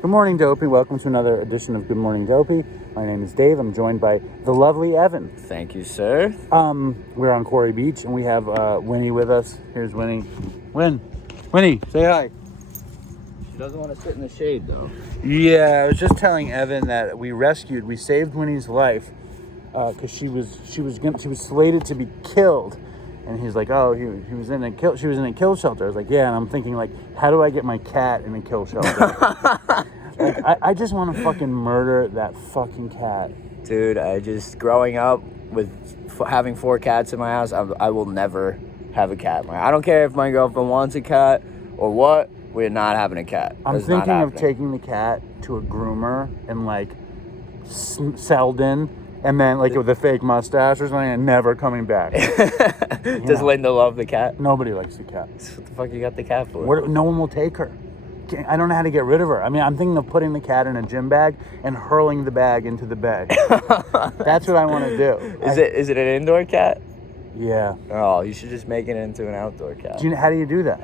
Good morning, Dopey. Welcome to another edition of Good Morning Dopey. My name is Dave. I'm joined by the lovely Evan. Thank you, sir. We're on Quarry Beach, and we have Winnie with us. Here's Winnie. Winnie, say hi. She doesn't want to sit in the shade, though. Yeah, I was just telling Evan that we saved Winnie's life because she was slated to be killed. And he's like, oh, she was in a kill shelter. I was like, yeah. And I'm thinking, like, how do I get my cat in a kill shelter? I just want to fucking murder that fucking cat. Dude, growing up with having 4 cats in my house, I will never have a cat. I don't care if my girlfriend wants a cat or what, we're not having a cat. I'm thinking of taking the cat to a groomer and, like, Selden. And then, like, with a fake mustache or something, and never coming back. Does Linda love the cat? Nobody likes the cat. What the fuck you got the cat for? No one will take her. I don't know how to get rid of her. I mean, I'm thinking of putting the cat in a gym bag and hurling the bag into the bay. That's what I want to do. Is it an indoor cat? Yeah. Oh, you should just make it into an outdoor cat. How do you do that?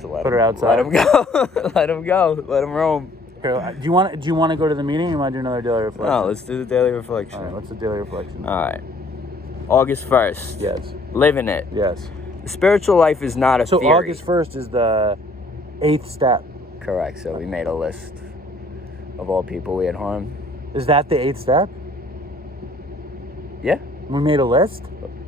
So put her outside. Let him go. Let him go. Let him roam. Here, do you want to go to the meeting, or you want to do another daily reflection? No, let's do the daily reflection. All right, what's the daily reflection? All right. August 1st. Yes. Living it. Yes. The spiritual life is not a theory. So August 1st is the 8th step. Correct. So we made a list of all people we had harmed. Is that the 8th step? Yeah. We made a list?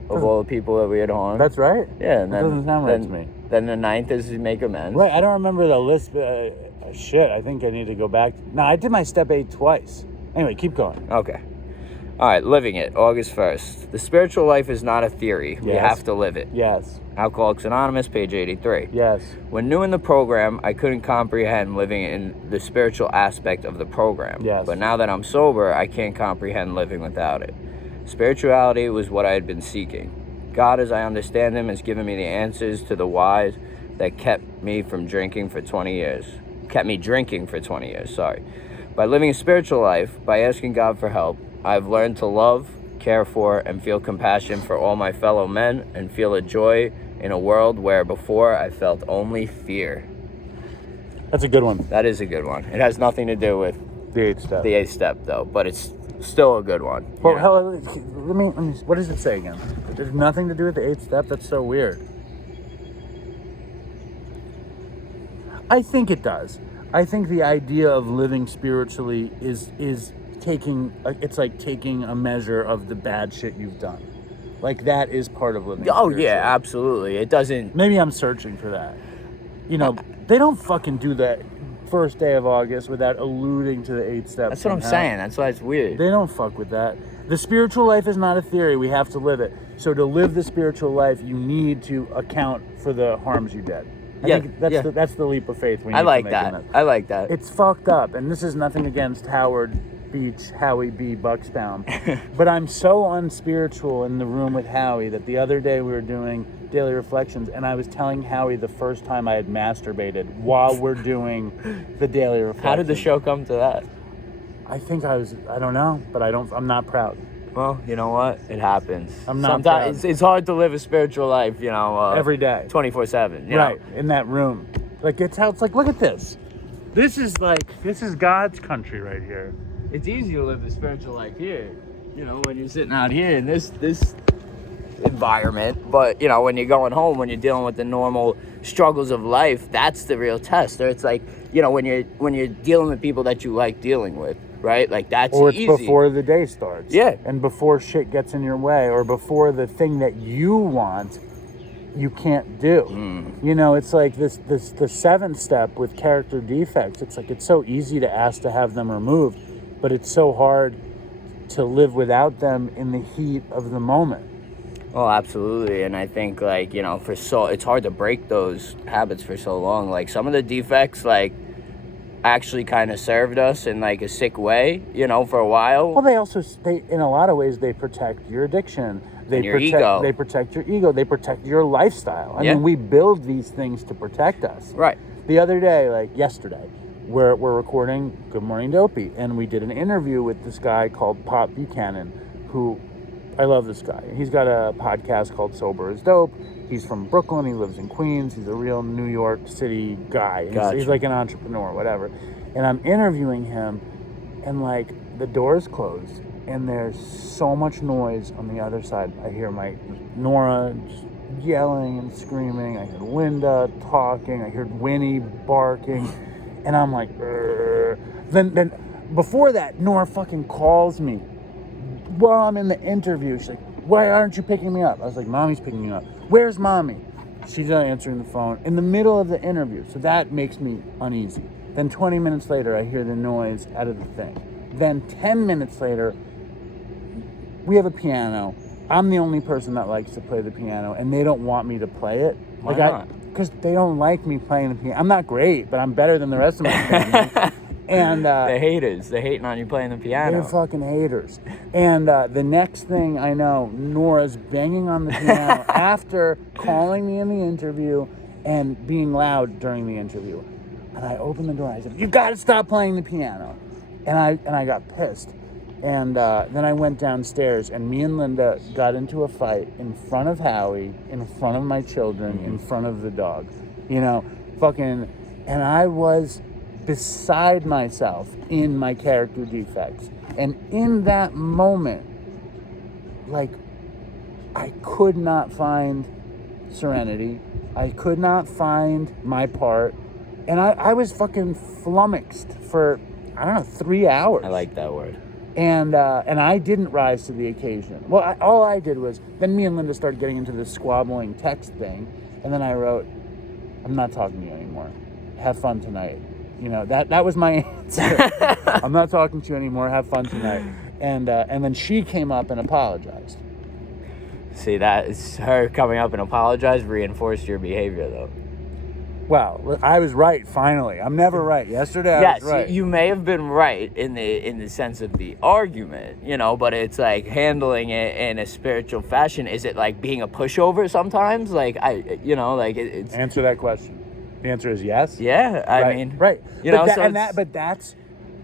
Of all the people that we had harmed. That's right. Yeah. And that doesn't sound right to me. Then the 9th is to make amends. Right. I don't remember the list. Shit, I think I need to go back. No, I did my step 8 twice. Anyway, keep going. Okay. All right, living it, August 1st. The spiritual life is not a theory. Yes. We have to live it. Yes. Alcoholics Anonymous, page 83. Yes. When new in the program, I couldn't comprehend living in the spiritual aspect of the program. Yes. But now that I'm sober, I can't comprehend living without it. Spirituality was what I had been seeking. God, as I understand him, has given me the answers to the whys that kept me drinking for 20 years. By living a spiritual life, by asking God for help, I've learned to love, care for, and feel compassion for all my fellow men, and feel a joy in a world where before I felt only fear. That's a good one. That is a good one. It has nothing to do with the 8th step. The 8th step, though, but it's still a good one. Well, let me. What does it say again? There's nothing to do with the 8th step. That's so weird. I think it does. I think the idea of living spiritually is taking. It's like taking a measure of the bad shit you've done. Like, that is part of living. Oh yeah, absolutely. It doesn't. Maybe I'm searching for that. You know, they don't fucking do that first day of August without alluding to the 8th step. That's what I'm saying. That's why it's weird. They don't fuck with that. The spiritual life is not a theory. We have to live it. So to live the spiritual life, you need to account for the harms you did. I think that's the leap of faith. I like that. I like that. It's fucked up, and this is nothing against Howard Beach, Howie B. Bucksbaum, but I'm so unspiritual in the room with Howie that the other day we were doing daily reflections, and I was telling Howie the first time I had masturbated while we're doing the daily reflections. How did the show come to that? I think I don't know, but I'm not proud. Well, you know what? It happens. I'm not Sometimes proud. it's hard to live a spiritual life, every day. 24/7. Right, in that room. Like, it's how it's like, look at this. This is God's country right here. It's easy to live the spiritual life here, when you're sitting out here in this environment. But, when you're going home, when you're dealing with the normal struggles of life, that's the real test. Or it's like, when you're dealing with people that you like dealing with, right? Like, that's or it's easy. Before the day starts. Yeah. And before shit gets in your way, or before the thing that you want, you can't do. It's like the 7th step with character defects. It's like, it's so easy to ask to have them removed, but it's so hard to live without them in the heat of the moment. Oh, absolutely. And I think, it's hard to break those habits for so long. Like, some of the defects, actually kind of served us in, a sick way, for a while. Well, they in a lot of ways, they protect your addiction. Your ego. They protect your ego. They protect your lifestyle. I mean, we build these things to protect us. Right. The other day, yesterday, we're recording Good Morning Dopey, and we did an interview with this guy called Pop Buchanan, who, I love this guy. He's got a podcast called Sober is Dope. He's from Brooklyn. He lives in Queens. He's a real New York City guy. Gotcha. He's like an entrepreneur, whatever. And I'm interviewing him, and like the door's closed, and there's so much noise on the other side. I hear my Nora just yelling and screaming. I hear Linda talking. I hear Winnie barking, and I'm like, "Urgh." Then before that, Nora fucking calls me while I'm in the interview. She's like, "Why aren't you picking me up?" I was like, "Mommy's picking me up." "Where's mommy?" She's not answering the phone in the middle of the interview. So that makes me uneasy. Then 20 minutes later, I hear the noise out of the thing. Then 10 minutes later, we have a piano. I'm the only person that likes to play the piano, and they don't want me to play it. Why not? Because they don't like me playing the piano. I'm not great, but I'm better than the rest of my family. And the haters, they're hating on you playing the piano. They're fucking haters. And the next thing I know, Nora's banging on the piano after calling me in the interview and being loud during the interview. And I opened the door and I said, "You got to stop playing the piano." And I got pissed. And then I went downstairs, and me and Linda got into a fight in front of Howie, in front of my children, in front of the dog. You know, fucking, and I was beside myself in my character defects. And in that moment, like, I could not find serenity. I could not find my part. And I was fucking flummoxed for, I don't know, 3 hours. I like that word. And I didn't rise to the occasion. Well, all I did was, then me and Linda started getting into this squabbling text thing. And then I wrote, "I'm not talking to you anymore. Have fun tonight." You know, that was my answer. "I'm not talking to you anymore. Have fun tonight." And then she came up and apologized. See, that is her coming up and apologized reinforced your behavior, though. Well, I was right, finally. I'm never right. Yesterday I was right. You may have been right in the sense of the argument, you know, but it's like handling it in a spiritual fashion. Is it like being a pushover sometimes? Like, it's... Answer that question. The answer is yes. Yeah, I mean... Right. You know, but that's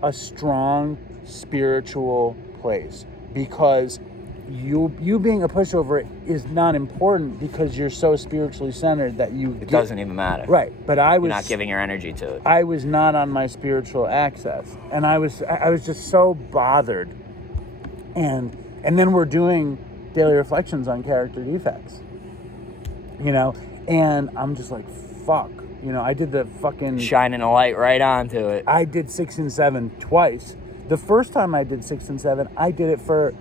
a strong spiritual place, because you being a pushover is not important because you're so spiritually centered that it doesn't even matter. Right. But you're not giving your energy to it. I was not on my spiritual access, and I was just so bothered. And then we're doing daily reflections on character defects. You know, and I'm just like, fuck. You know, I did the fucking... Shining a light right onto it. I did 6 and 7 twice. The first time I did 6 and 7, I did it for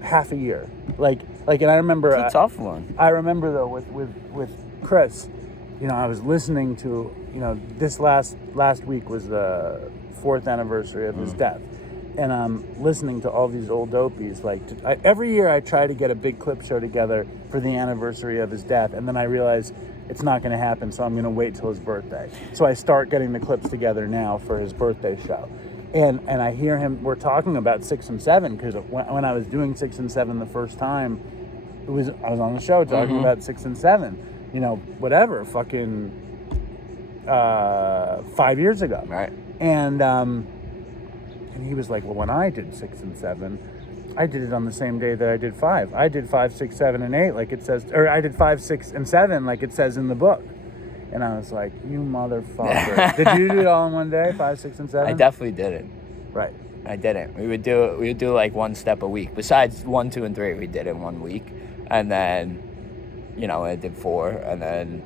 half a year. Like, and I remember... It's a tough one. I remember, though, with Chris, you know, I was listening to, you know, this last week was the 4th anniversary of his death. And I'm listening to all these old Dopies. Like, every year I try to get a big clip show together for the anniversary of his death. And then I realize it's not going to happen, so I'm going to wait till his birthday. So I start getting the clips together now for his birthday show. And I hear him, we're talking about 6 and 7, because when I was doing 6 and 7 the first time, I was on the show talking about 6 and 7. You know, whatever, fucking 5 years ago. Right. And he was like, "Well, when I did 6 and 7, I did it on the same day that I did 5. I did 5, 6, 7, and 8, like it says, or I did 5, 6, and 7, like it says in the book." And I was like, "You motherfucker!" Did you do it all in one day, 5, 6, and 7? I definitely didn't. Right. I didn't. We would do like one step a week. Besides 1, 2, and 3, we did in 1 week, and then, you know, I did 4, and then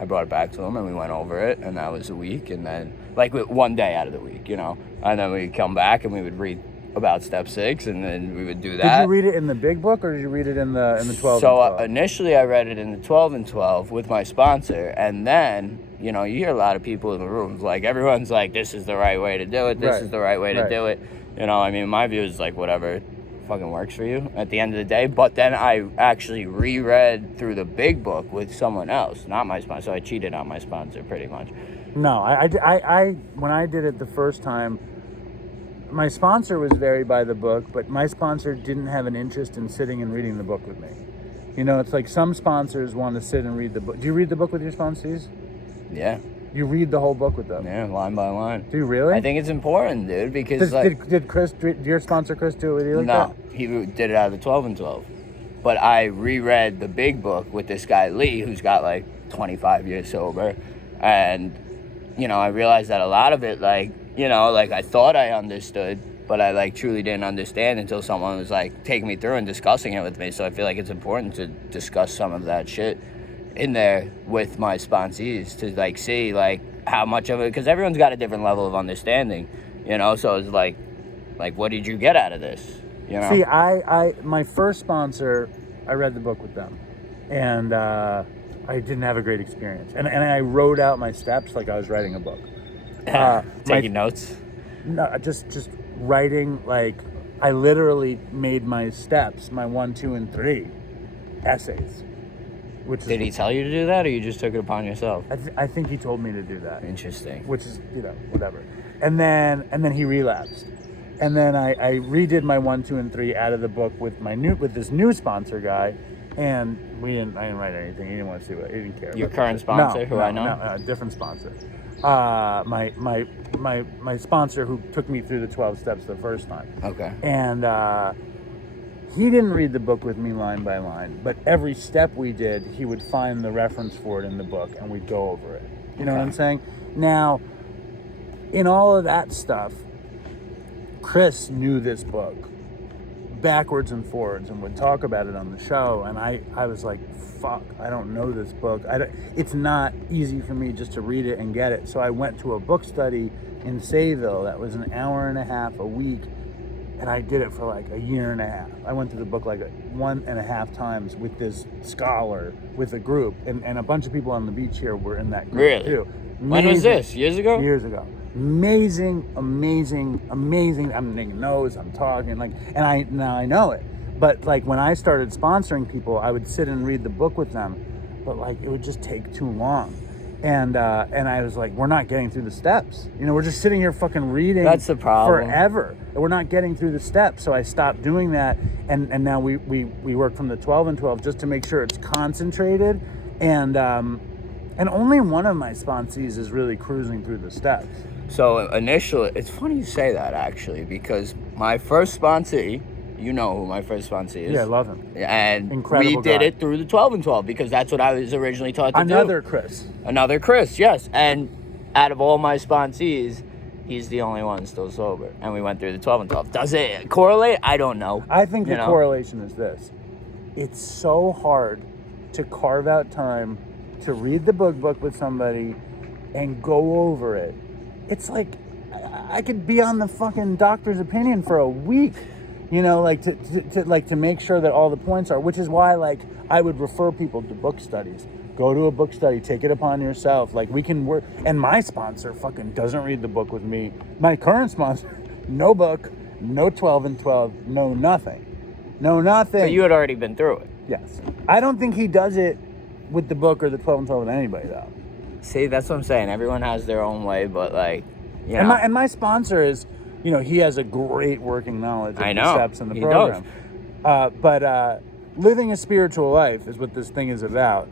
I brought it back to him, and we went over it, and that was a week, and then like 1 day out of the week, you know, and then we'd come back and we would read about step 6, and then we would do that. Did you read it in the big book, or did you read it in the 12? So and 12? Initially I read it in the 12 and 12 with my sponsor, and then, you know, you hear a lot of people in the rooms, like, everyone's like, "This is the right way to do it, this is the right way to do it." You know, I mean, my view is like, whatever fucking works for you at the end of the day. But then I actually reread through the big book with someone else, not my sponsor. So I cheated on my sponsor pretty much. No, I when I did it the first time, my sponsor was very by the book, but my sponsor didn't have an interest in sitting and reading the book with me. You know, it's like some sponsors want to sit and read the book. Do you read the book with your sponsors? Yeah. You read the whole book with them? Yeah, line by line. Do you really? I think it's important, dude, because did your sponsor Chris do it with you like that? No, he did it out of the 12 and 12. but I reread the big book with this guy Lee, who's got like 25 years sober, and I realized that a lot of it, like I thought I understood, but I like truly didn't understand until someone was like taking me through and discussing it with me. So I feel like it's important to discuss some of that shit in there with my sponsees to like see like how much of it, because everyone's got a different level of understanding, so it's like what did you get out of this? See, I my first sponsor, I read the book with them, and I didn't have a great experience. And I wrote out my steps like I was writing a book. Taking notes? No, just writing. Like, I literally made my steps, my 1, 2, and 3 essays. Did he tell you to do that, or you just took it upon yourself? I think he told me to do that. Interesting. Which is, whatever. And then he relapsed. And then I redid my 1, 2, and 3 out of the book with this new sponsor guy, and I didn't write anything. He didn't want to see what. He didn't care. Your current sponsor, I know? No, different sponsor. My sponsor who took me through the 12 steps the first time. Okay. And he didn't read the book with me line by line, but every step we did, he would find the reference for it in the book, and we'd go over it. You know what I'm saying? Now, in all of that stuff, Chris knew this book backwards and forwards and would talk about it on the show, and I was like, fuck, I don't know this book. It's not easy for me just to read it and get it. So I went to a book study in Sayville that was an hour and a half a week, and I did it for like a year and a half. I went through the book like 1.5 times with this scholar, with a group, and a bunch of people on the beach here were in that group too. When was this? Years ago? Years ago. Amazing. I'm making notes, I'm talking, like, and now I know it. But like when I started sponsoring people, I would sit and read the book with them, but like it would just take too long. And I was like, we're not getting through the steps. We're just sitting here fucking reading. That's the problem. Forever. We're not getting through the steps. So I stopped doing that, and now we work from the 12 and 12 just to make sure it's concentrated, and only one of my sponsees is really cruising through the steps. So initially, it's funny you say that actually, because my first sponsee, you know who my first sponsee is. Yeah, I love him. And Incredible we did guy. it through the 12 and 12 because that's what I was originally taught to do. Another Chris, yes. And out of all my sponsees, he's the only one still sober. And we went through the 12 and 12. Does it correlate? I don't know. I think the correlation is this. It's so hard to carve out time to read the book with somebody and go over it. It's like I could be on the fucking doctor's opinion for a week, like to make sure that all the points are, which is why like I would refer people to book studies. Go to a book study, take it upon yourself. Like we can work, and my sponsor fucking doesn't read the book with me. My current sponsor, no book, no 12 and 12, no nothing. But you had already been through it. Yes. I don't think he does it with the book or the 12 and 12 with anybody though. See, that's what I'm saying. Everyone has their own way, but like, And my sponsor is, he has a great working knowledge of the steps in the program. But living a spiritual life is what this thing is about,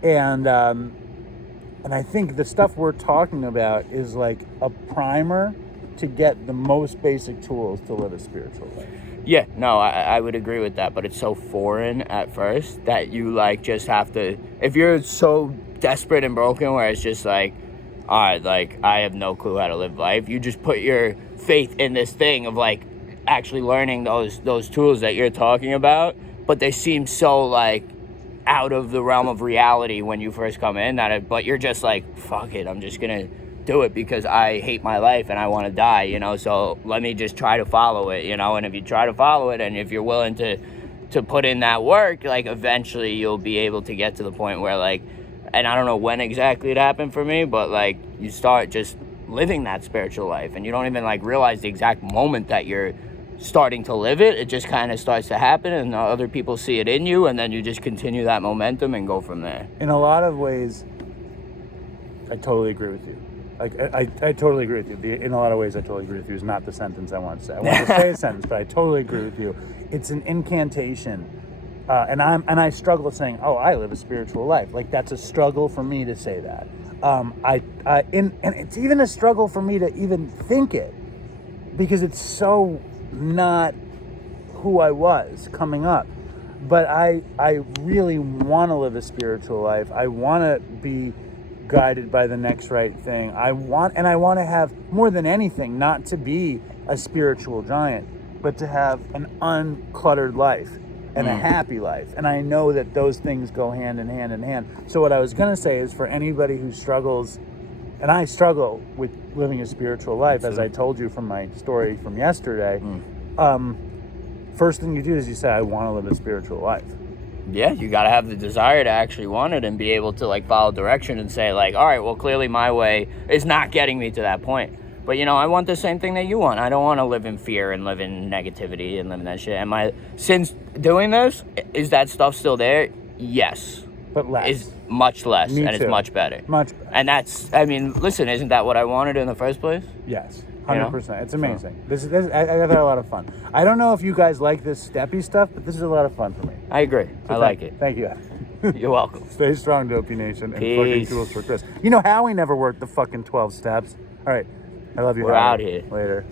and I think the stuff we're talking about is like a primer to get the most basic tools to live a spiritual life. Yeah, no, I would agree with that, but it's so foreign at first that you like just have to, if you're so desperate and broken where it's just like, all right, like I have no clue how to live life, you just put your faith in this thing of like actually learning those tools that you're talking about, but they seem so like out of the realm of reality when you first come in, but you're just like, fuck it, I'm just gonna do it because I hate my life and I want to die, so let me just try to follow it, and if you try to follow it and if you're willing to put in that work, like eventually you'll be able to get to the point where like, and I don't know when exactly it happened for me, but like you start just living that spiritual life and you don't even like realize the exact moment that you're starting to live it. It just kind of starts to happen and other people see it in you, and then you just continue that momentum and go from there. In a lot of ways, I totally agree with you. Like I totally agree with you. In a lot of ways, I totally agree with you. Is not the sentence I want to say. I want to say a sentence, but I totally agree with you. It's an incantation, and I struggle with saying, "Oh, I live a spiritual life." Like that's a struggle for me to say that. And it's even a struggle for me to even think it, because it's so not who I was coming up. But I really want to live a spiritual life. I want to be guided by the next right thing. I want to have, more than anything, not to be a spiritual giant, but to have an uncluttered life and a happy life. And I know that those things go hand in hand in hand. So what I was going to say is, for anybody who struggles, and I struggle with living a spiritual life, as I told you from my story from yesterday, first thing you do is you say, I want to live a spiritual life. Yeah, you got to have the desire to actually want it and be able to like follow direction and say like, all right, well, clearly my way is not getting me to that point. But, you know, I want the same thing that you want. I don't want to live in fear and live in negativity and live in that shit. And since doing this, is that stuff still there? Yes. But less. Is much less. Me and too. It's much better. Much better. And that's, I mean, listen, isn't that what I wanted in the first place? Yes. You know? 100%. It's amazing. This I had a lot of fun. I don't know if you guys like this steppy stuff, but this is a lot of fun for me. I agree. I like it. Thank you. You're welcome. Stay strong, Dopey Nation, and Peace. fucking tools for Chris. You know how we never worked the fucking 12 steps? All right. I love you. We're Howard. out here. Later.